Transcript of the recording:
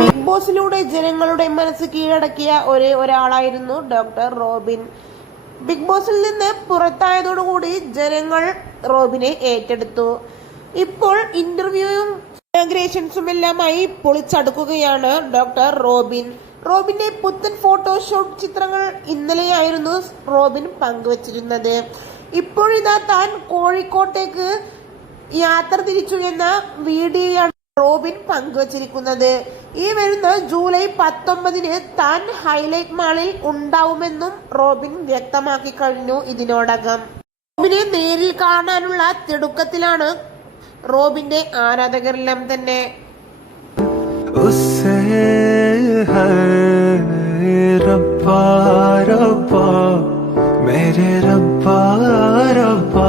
Big ബോസിലൂടെ ജനങ്ങളുടെ മനസ്സ് കീഴടക്കിയ ഒരാളായിരുന്നു ഡോക്ടർ റോബിൻ. ബിഗ് ബോസിൽ നിന്ന് പുറത്തായതോടുകൂടി ജനങ്ങൾ റോബിനെ ഏറ്റെടുത്തു. ഇപ്പോൾ ഇന്റർവ്യൂവും ഇനാഗ്രേഷൻസും എല്ലാമായി പൊളിച്ചടുക്കുകയാണ് ഡോക്ടർ റോബിൻ. റോബിന്റെ പുത്തൻ ഫോട്ടോഷൂട്ട് ചിത്രങ്ങൾ ഇന്നലെയായിരുന്നു റോബിൻ പങ്കുവച്ചിരുന്നത്. ഇപ്പോഴിതാ താൻ കോഴിക്കോട്ടേക്ക് യാത്ര തിരിച്ചു എന്ന വീഡിയോയാണ് റോബിൻ പങ്കുവച്ചിരിക്കുന്നത്. ഈ വരുന്ന ജൂലൈ 19 താൻ ഹൈലൈറ്റ് മാളിൽ ഉണ്ടാവുമെന്നും റോബിൻ വ്യക്തമാക്കി കഴിഞ്ഞു ഇതിനോടകം. റോബിനെ നേരിൽ കാണാനുള്ള തിടുക്കത്തിലാണ് റോബിന്റെ ആരാധകരെല്ലാം തന്നെ. रब्बा रब्बा मेरे रब्बा रब्बा